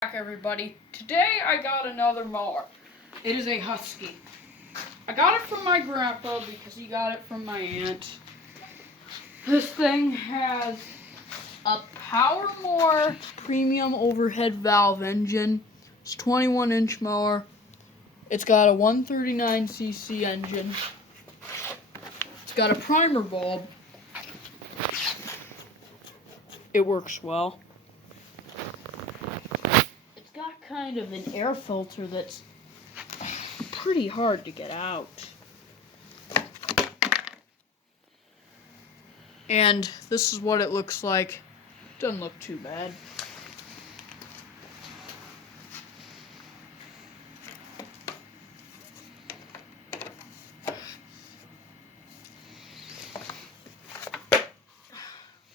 Back, everybody. Today I got another mower. It is a Huskee. I got it from my grandpa because he got it from my aunt. This thing has a PowerMore premium overhead valve engine. It's a 21-inch mower. It's got a 139cc engine. It's got a primer bulb. It works well. It's got kind of an air filter that's pretty hard to get out. And this is what it looks like. Doesn't look too bad.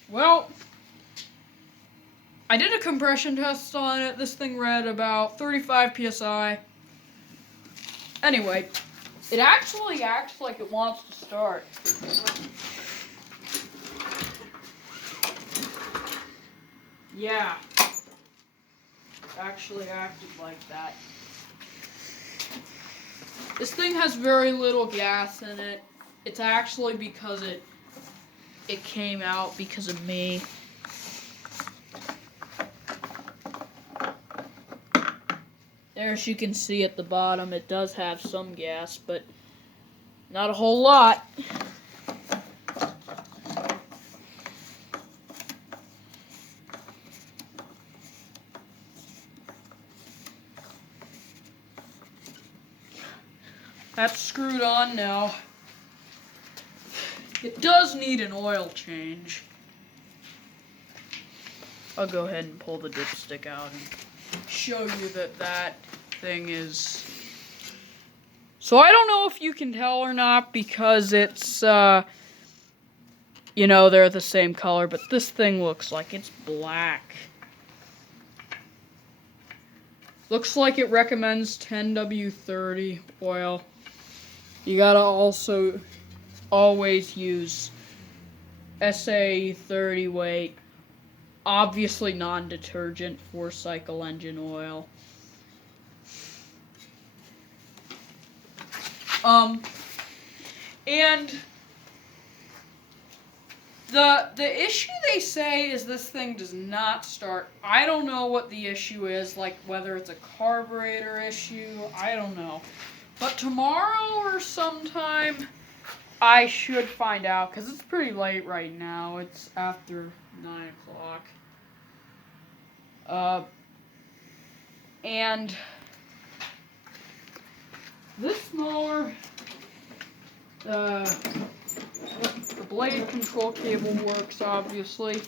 Well, I did a compression test on it. This thing read about 35 psi. Anyway, it actually acts like it wants to start. Yeah, actually acted like that. This thing has very little gas in it. It's actually because it came out because of me. There, as you can see at the bottom, it does have some gas, but not a whole lot. That's screwed on now. It does need an oil change. I'll go ahead and pull the dipstick out and show you that thing is... So I don't know if you can tell or not because it's, they're the same color, but this thing looks like it's black. Looks like it recommends 10W30 oil. You gotta also always use SA30 weight, obviously non-detergent 4-cycle engine oil. And the issue they say is this thing does not start. I don't know what the issue is, like whether it's a carburetor issue, I don't know. But tomorrow or sometime, I should find out, because it's pretty late right now. It's after 9 o'clock. And this mower, the blade control cable works, obviously.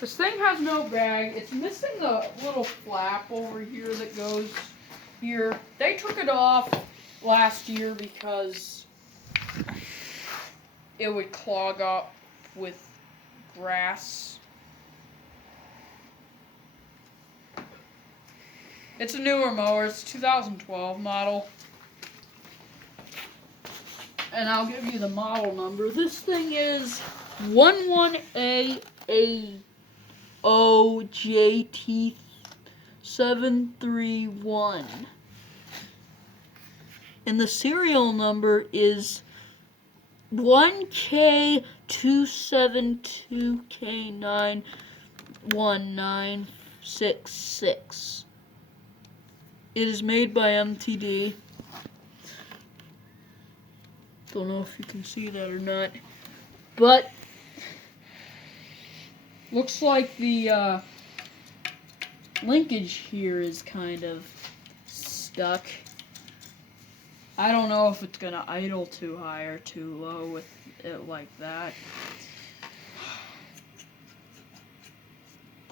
This thing has no bag. It's missing the little flap over here that goes here. They took it off last year because it would clog up with grass. It's a newer mower. It's a 2012 model. And I'll give you the model number. This thing is 11AOJT731. And the serial number is 1K272K91966. It is made by MTD. Don't know if you can see that or not. But looks like the linkage here is kind of stuck. I don't know if it's gonna idle too high or too low with it like that.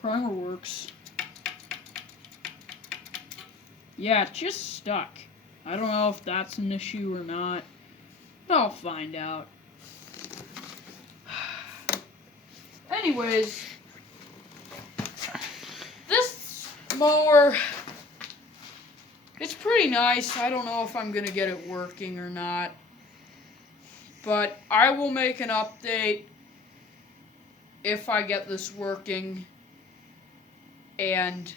Primer works. Yeah, it's just stuck. I don't know if that's an issue or not. But I'll find out. Anyways, this mower, it's pretty nice. I don't know if I'm going to get it working or not. But I will make an update if I get this working. And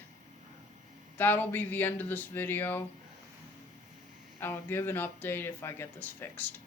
that'll be the end of this video. I'll give an update if I get this fixed.